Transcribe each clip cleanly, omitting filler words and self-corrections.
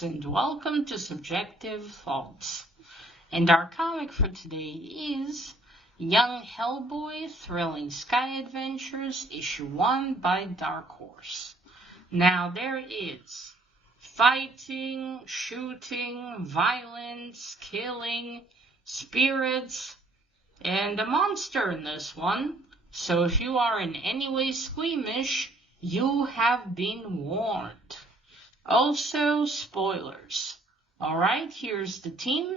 folks, and welcome to Subjective Thoughts. And our comic for today is Young Hellboy Thrilling Sky Adventures, Issue 1 by Dark Horse. Now, there is fighting, shooting, violence, killing, spirits, and a monster in this one. So if you are in any way squeamish, you have been warned. Also, spoilers. Alright, here's the team.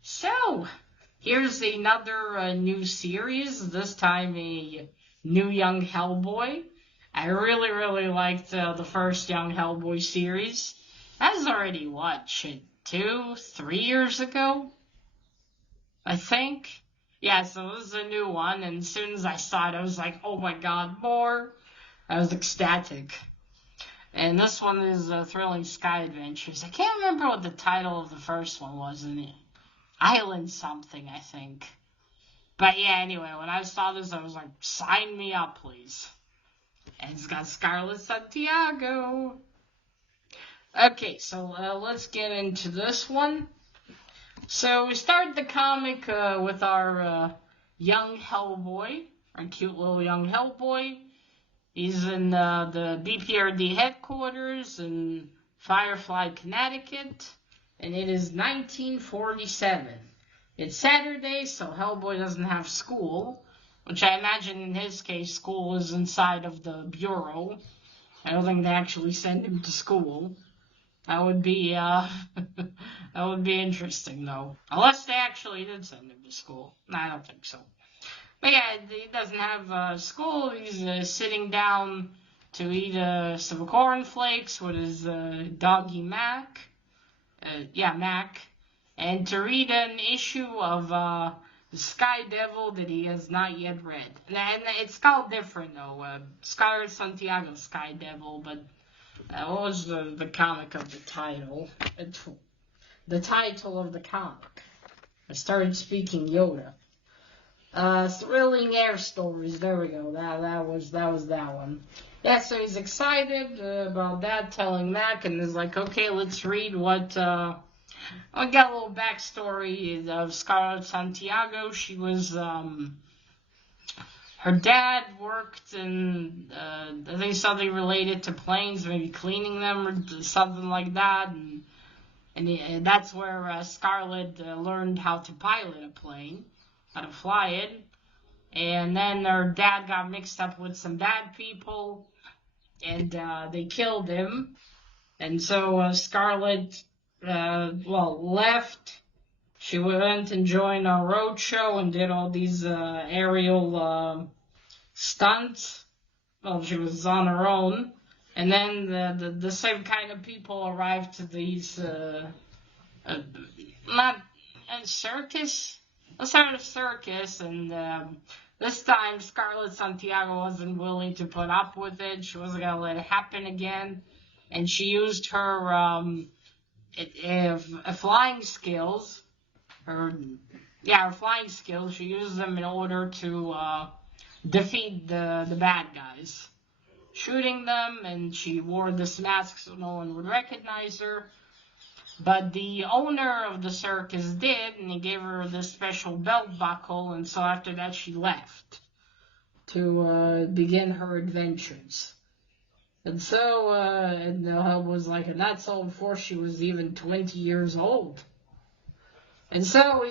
So, here's another new series, this time a new Young Hellboy. I really liked the first Young Hellboy series. That was already, 2-3 years ago? I think. Yeah, so this is a new one, and as soon as I saw it, I was like, oh my god, more! I was ecstatic. And this one is Thrilling Sky Adventures. I can't remember what the title of the first one was, Island something, I think. But yeah, anyway, when I saw this, I was like, sign me up, please. And it's got Scarlett Santiago. Okay, so let's get into this one. So we start the comic with our young Hellboy, our cute little young Hellboy. He's in the BPRD headquarters in Firefly, Connecticut, and it is 1947. It's Saturday, so Hellboy doesn't have school, which I imagine in his case school is inside of the bureau. I don't think they actually send him to school. That would be that would be interesting, though. Unless they actually did send him to school. No, I don't think so. But yeah, he doesn't have school. He's sitting down to eat some cornflakes with his doggy Mac. Mac. And to read an issue of the Sky Devil that he has not yet read. And it's called different, though. Scarlett Santiago Sky Devil, but what was the comic of the title? The title of the comic. I started speaking Yoda. Thrilling Air Stories. There we go. That was that one. Yeah, so he's excited about that, telling Mac, and is like, okay, let's read what. I got a little backstory of Scarlett Santiago. She was her dad worked in, I think something related to planes, maybe cleaning them or something like that. And that's where Scarlett learned how to pilot a plane, how to fly it. And then her dad got mixed up with some bad people, and they killed him. And so Scarlett, left. She went and joined a road show and did all these aerial stunts. Well, she was on her own. And then the same kind of people arrived to these, not a circus? A sort of circus, and this time Scarlett Santiago wasn't willing to put up with it. She wasn't going to let it happen again. And she used her flying skills, her flying skills, she used them in order to defeat the bad guys. Shooting them, and she wore this mask so no one would recognize her. But the owner of the circus did, and he gave her this special belt buckle, and so after that she left to begin her adventures. And so, and the hub was like, and that's all before she was even 20 years old. And so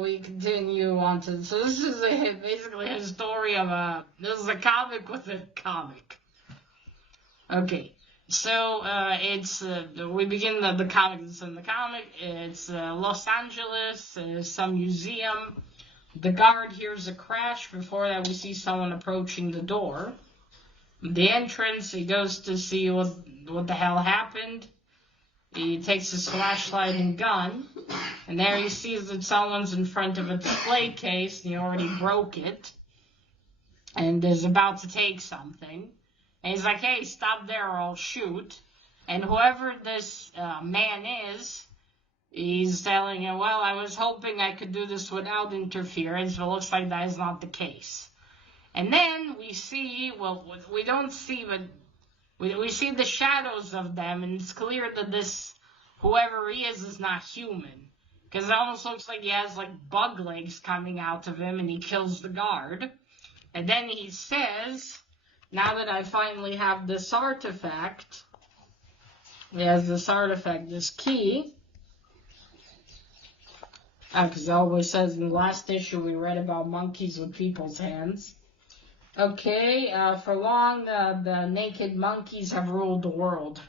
we continue on to, so this is basically a story of this is a comic with a comic. Okay, so it's, we begin the comic that's in the comic. It's Los Angeles, some museum. The guard hears a crash. Before that, we see someone approaching the door. The entrance, he goes to see what the hell happened. He takes his flashlight and gun, and there he sees that someone's in front of a display case, and he already broke it, and is about to take something. And he's like, hey, stop there or I'll shoot. And whoever this man is, he's telling him, well, I was hoping I could do this without interference, but it looks like that is not the case. And then we see, well, we don't see, but we see the shadows of them, and it's clear that this, whoever he is not human. Because it almost looks like he has, like, bug legs coming out of him, and he kills the guard. And then he says, now that I finally have this artifact, he has this artifact, this key. Because it always says in the last issue we read about monkeys with people's hands. Okay, for long, the naked monkeys have ruled the world.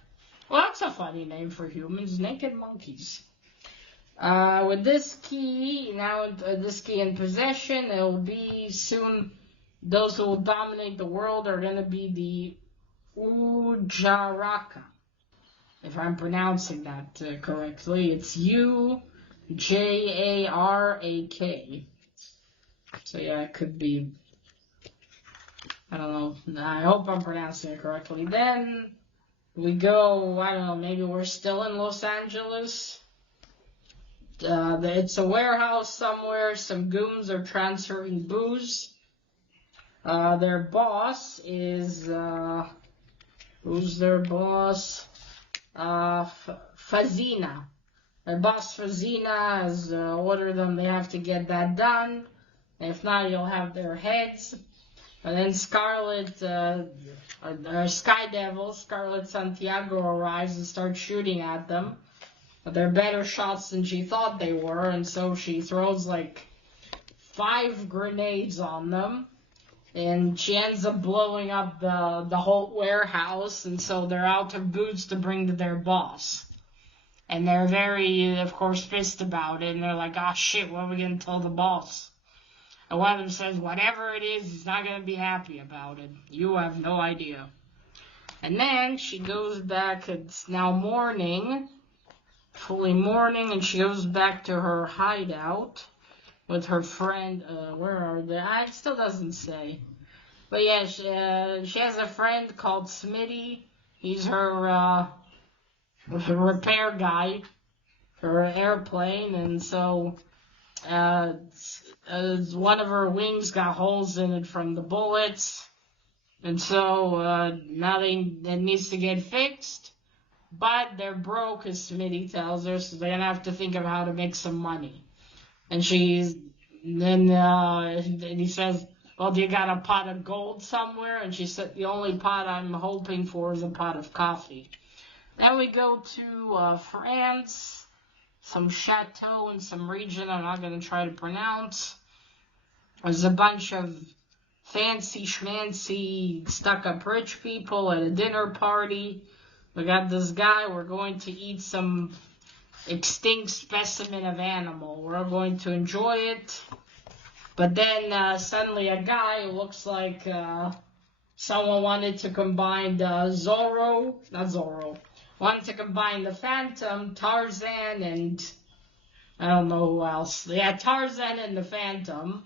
Well, that's a funny name for humans, naked monkeys. With this key, this key in possession, it will be soon, those who will dominate the world are going to be the Ujaraka. If I'm pronouncing that correctly, it's Ujarak. So yeah, it could be, I don't know, I hope I'm pronouncing it correctly. Then we go, I don't know, maybe we're still in Los Angeles. It's a warehouse somewhere, some goons are transferring booze. Their boss is, who's their boss? Fazina. Their boss Fazina has ordered them, they have to get that done. If not, you'll have their heads. And then Sky Devil, Scarlet Santiago arrives and starts shooting at them. But they're better shots than she thought they were, and so she throws like 5 grenades on them. And she ends up blowing up the whole warehouse, and so they're out of booze to bring to their boss. And they're very, of course, pissed about it, and they're like, oh shit, what are we going to tell the boss? And one of them says, whatever it is, he's not going to be happy about it. You have no idea. And then she goes back, it's now morning, fully morning, and she goes back to her hideout with her friend, where are they? It still doesn't say. But yeah, she has a friend called Smitty. He's her repair guy for her airplane, and so one of her wings got holes in it from the bullets, and so now it needs to get fixed. But they're broke, as Smitty tells her, so they're gonna have to think of how to make some money. And then he says, well, do you got a pot of gold somewhere? And she said, the only pot I'm hoping for is a pot of coffee. Then we go to France, some chateau in some region I'm not going to try to pronounce. There's a bunch of fancy schmancy stuck-up rich people at a dinner party. We got this guy, we're going to eat some extinct specimen of animal. We're going to enjoy it. But then suddenly a guy who looks like someone wanted to combine wanted to combine the Phantom, Tarzan, and I don't know who else. Yeah, Tarzan and the Phantom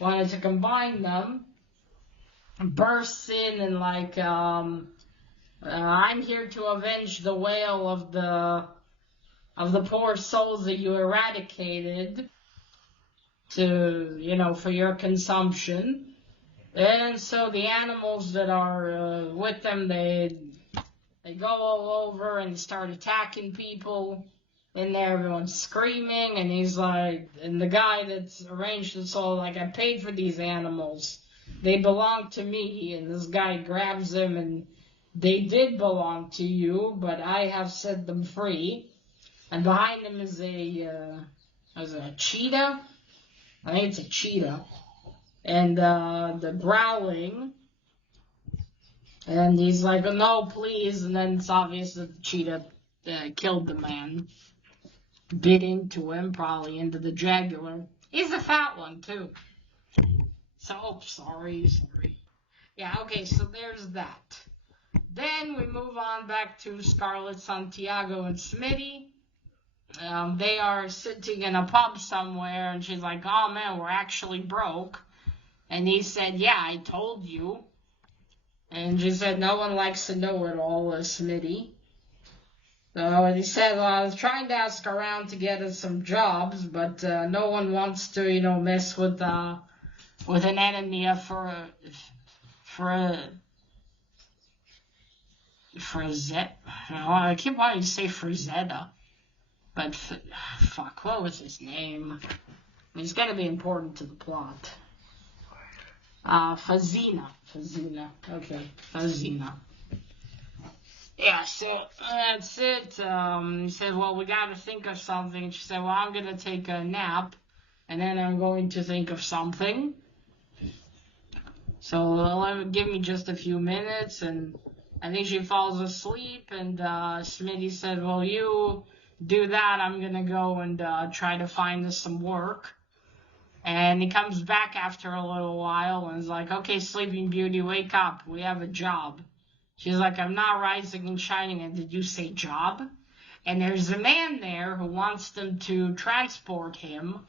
wanted to combine them. Bursts in and like, I'm here to avenge the wail of the poor souls that you eradicated to, for your consumption. And so the animals that are with them, they go all over and start attacking people. In there, everyone's screaming, and he's like, and the guy that's arranged this all, like, I paid for these animals. They belong to me. And this guy grabs them, and they did belong to you, but I have set them free. And behind him is a cheetah. I think it's a cheetah. And the growling. And he's like, oh, no, please. And then it's obvious that the cheetah killed the man. Bit into him, probably into the jugular. He's a fat one, too. So, sorry. Yeah, okay, so there's that. Then we move on back to Scarlet Santiago and Smitty. They are sitting in a pub somewhere, and she's like, oh, man, we're actually broke. And he said, yeah, I told you. And she said, no one likes to know it all, Smitty. So he said, well, I was trying to ask around to get us some jobs, but no one wants to, mess with with an enemy of Frazetta. I keep wanting to say Frazetta, but fuck, what was his name? He's gonna be important to the plot. Fazina. Okay, Fazina. Yeah, so that's it. He said, well, we gotta think of something. She said, well, I'm gonna take a nap, and then I'm going to think of something. So give me just a few minutes, and I think she falls asleep, and Smitty said, well, you do that, I'm gonna go and try to find us some work. And he comes back after a little while and is like, okay, Sleeping Beauty, wake up, we have a job. She's like, I'm not rising and shining, and did you say job? And there's a man there who wants them to transport him,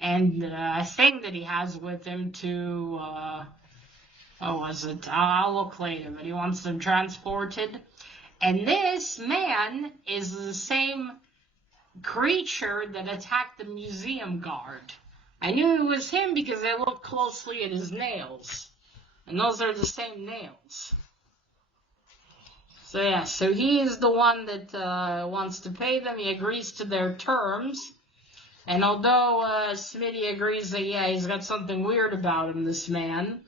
and a thing that he has with him to, I'll look later, but he wants them transported. And this man is the same creature that attacked the museum guard. I knew it was him because I looked closely at his nails. And those are the same nails. So yeah, so he is the one that wants to pay them. He agrees to their terms. And although Smitty agrees that, yeah, he's got something weird about him, this man,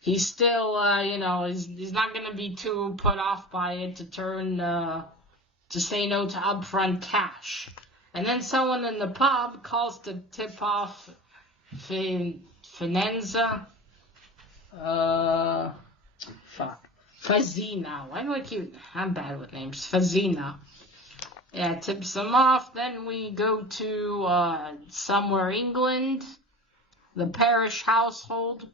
he's still, he's not going to be too put off by it to say no to upfront cash. And then someone in the pub calls to tip off Fazina. Fazina. Why do I keep... I'm bad with names. Fazina. Yeah, tips them off. Then we go to somewhere England, the parish household.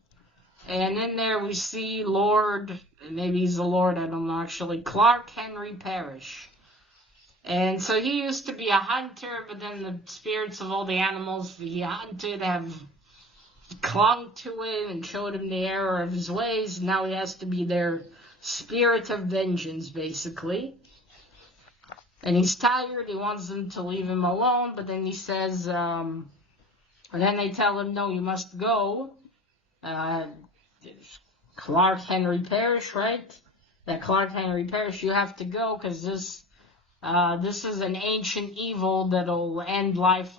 And in there we see Lord, maybe he's the Lord, I don't know actually, Clark Henry Parrish. And so he used to be a hunter, but then the spirits of all the animals that he hunted have clung to him and showed him the error of his ways. Now he has to be their spirit of vengeance, basically. And he's tired, he wants them to leave him alone, but then he says, and then they tell him, no, you must go. Clark Henry Parrish, right? That Clark Henry Parrish, you have to go, because this is an ancient evil that'll end life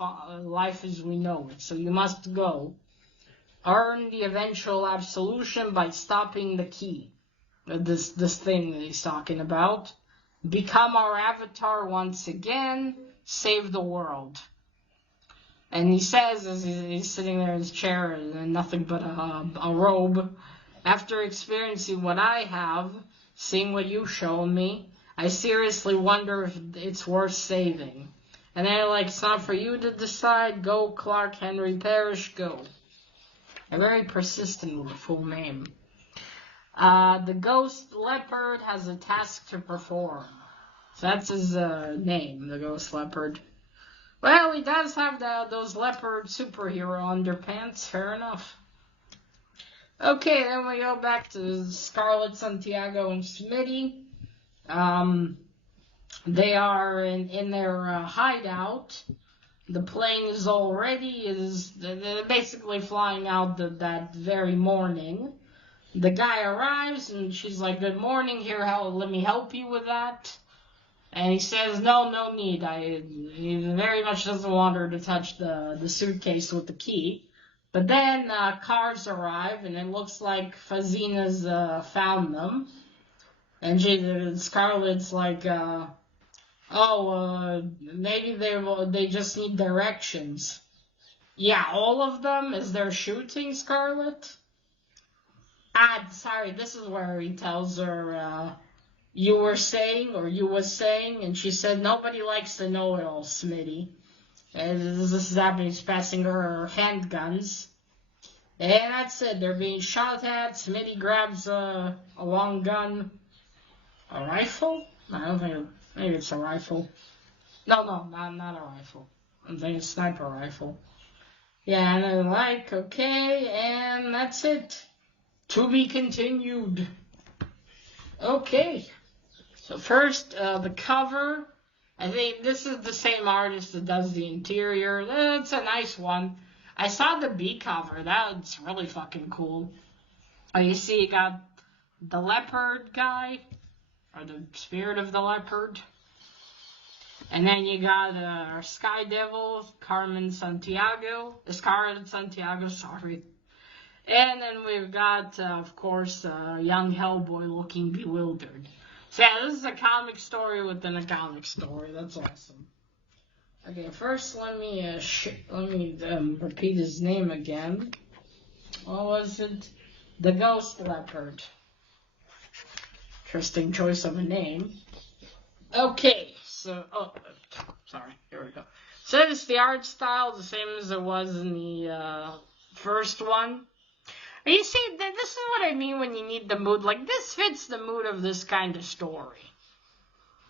as we know it. So you must go. Earn the eventual absolution by stopping the key. This thing that he's talking about. Become our avatar once again. Save the world. And he says, as he's sitting there in his chair in nothing but a robe, after experiencing what I have, seeing what you've shown me, I seriously wonder if it's worth saving. And they're like, it's not for you to decide. Go, Clark Henry Parrish, go. I'm very persistent with the full name. The ghost leopard has a task to perform. So that's his name, the ghost leopard. Well, he does have those leopard superhero underpants, fair enough. Okay, then we go back to Scarlett, Santiago, and Smitty. They are in their hideout. The plane is all ready. They're basically flying out that very morning. The guy arrives, and she's like, good morning, here, let me help you with that. And he says, no need. He very much doesn't want her to touch the suitcase with the key. But then cars arrive, and it looks like Fazina's found them. And Scarlett's like, maybe they just need directions. Yeah, all of them? Is there shooting, Scarlett? Sorry, this is where he tells her, you was saying, and she said, nobody likes to know it all, Smitty. And this is happening, he's passing her handguns. And that's it, they're being shot at. Smitty grabs a long gun. A rifle? I don't think maybe it's a rifle. No, not a rifle. I'm thinking it's a sniper rifle. Yeah, and they're like, okay, and that's it. To be continued. Okay. So first, the cover. I think this is the same artist that does the interior. It's a nice one. I saw the B cover. That's really fucking cool. Oh, you see, you got the leopard guy, or the spirit of the leopard. And then you got our Sky Devil, Scarlet Santiago, sorry. And then we've got, of course, young Hellboy looking bewildered. So yeah, this is a comic story within a comic story. That's awesome. Okay, first let me repeat his name again. What was it? The Ghost Leopard. Interesting choice of a name. Okay, so sorry. Here we go. So it's the art style, the same as it was in the first one. You see, this is what I mean when you need the mood. Like, this fits the mood of this kind of story.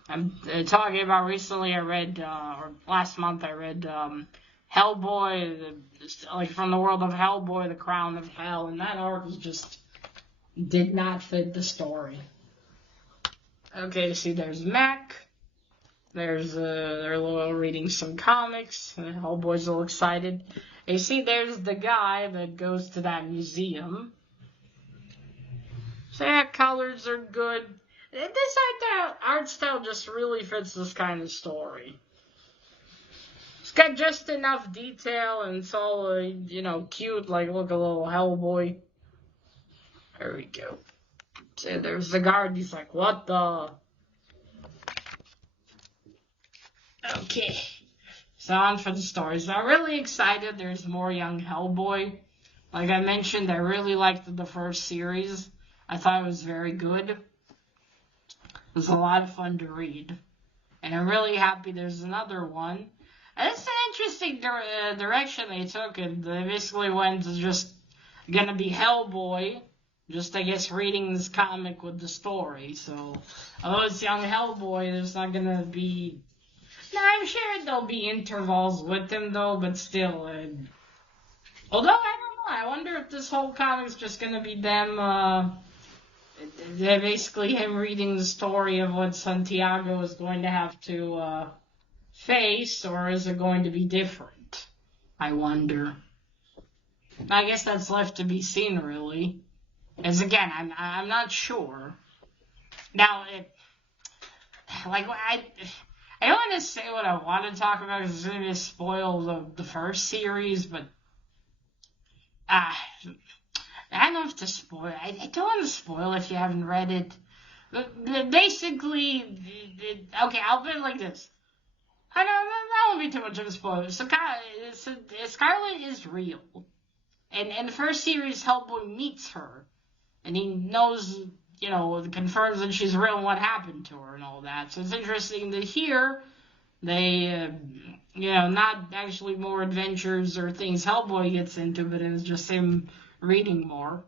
I'm talking about recently I read, or last month I read, Hellboy, like from the world of Hellboy, The Crown of Hell, and that art was just, did not fit the story. Okay, see, there's Mac. There's, they're reading some comics, and Hellboy's all excited. You see, there's the guy that goes to that museum. So yeah, colors are good. This art style just really fits this kind of story. It's got just enough detail, and it's all, cute, like, look, a little Hellboy. There we go. So there's the guard, he's like, what the... Okay. So on for the story. So I'm really excited there's more young Hellboy. Like I mentioned, I really liked the first series. I thought it was very good. It was a lot of fun to read. And I'm really happy there's another one. And it's an interesting direction they took. And they basically went to just going to be Hellboy. Just, I guess, reading this comic with the story. So, although it's young Hellboy, there's not going to be... No, I'm sure there'll be intervals with him, though, but still. Although, I don't know. I wonder if this whole comic's just going to be them, basically him reading the story of what Santiago is going to have to face, or is it going to be different? I wonder. I guess that's left to be seen, really. As again, I'm not sure. Now, I don't want to say what I want to talk about because it's going to spoil the first series, but I don't know if to spoil. I don't want to spoil if you haven't read it. But basically, okay, I'll put it like this. I don't know, that won't be too much of a spoiler. So Scarlet is real. And in the first series, Hellboy meets her. And he knows, confirms that she's real and what happened to her and all that. So it's interesting to hear they, not actually more adventures or things Hellboy gets into, but it was just him reading more.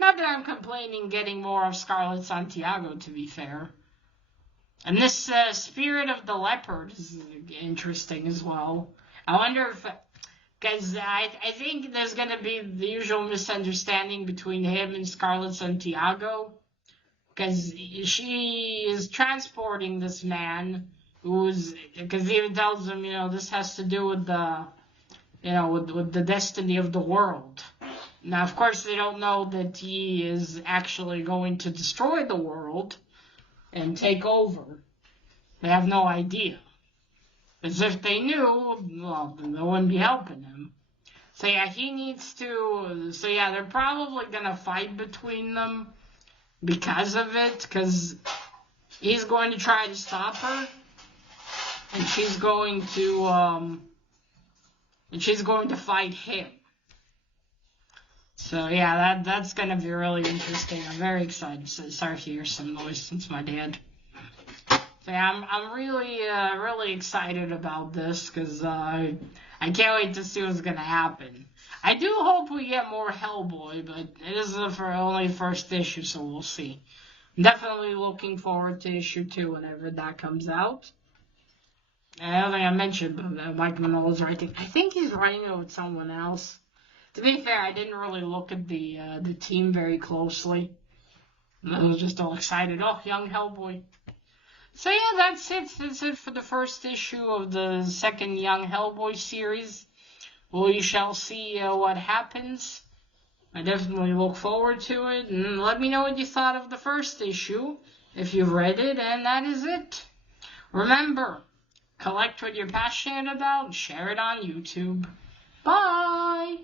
Not that I'm complaining getting more of Scarlet Santiago, to be fair. And this spirit of the leopard is interesting as well. I wonder if... Because I think there's going to be the usual misunderstanding between him and Scarlet Santiago. Because she is transporting this man because he even tells him, this has to do with the, with the destiny of the world. Now, of course, they don't know that he is actually going to destroy the world and take over. They have no idea. As if they knew, well, they wouldn't be helping him. So yeah, he needs to... So yeah, they're probably going to fight between them because of it. Because he's going to try to stop her. And she's going to... fight him. So yeah, that's going to be really interesting. I'm very excited. So, sorry if you hear some noise since my dad... So yeah, I'm really excited about this because I can't wait to see what's gonna happen. I do hope we get more Hellboy, but it is for only first issue, so we'll see. I'm definitely looking forward to issue 2 whenever that comes out. And I don't think I mentioned, but Mike Minola's writing. I think he's writing it with someone else. To be fair, I didn't really look at the team very closely. I was just all excited. Oh, young Hellboy. So yeah, that's it. That's it for the first issue of the second Young Hellboy series. we shall see what happens. I definitely look forward to it, and let me know what you thought of the first issue, if you've read it, and that is it. Remember, collect what you're passionate about and share it on YouTube. Bye!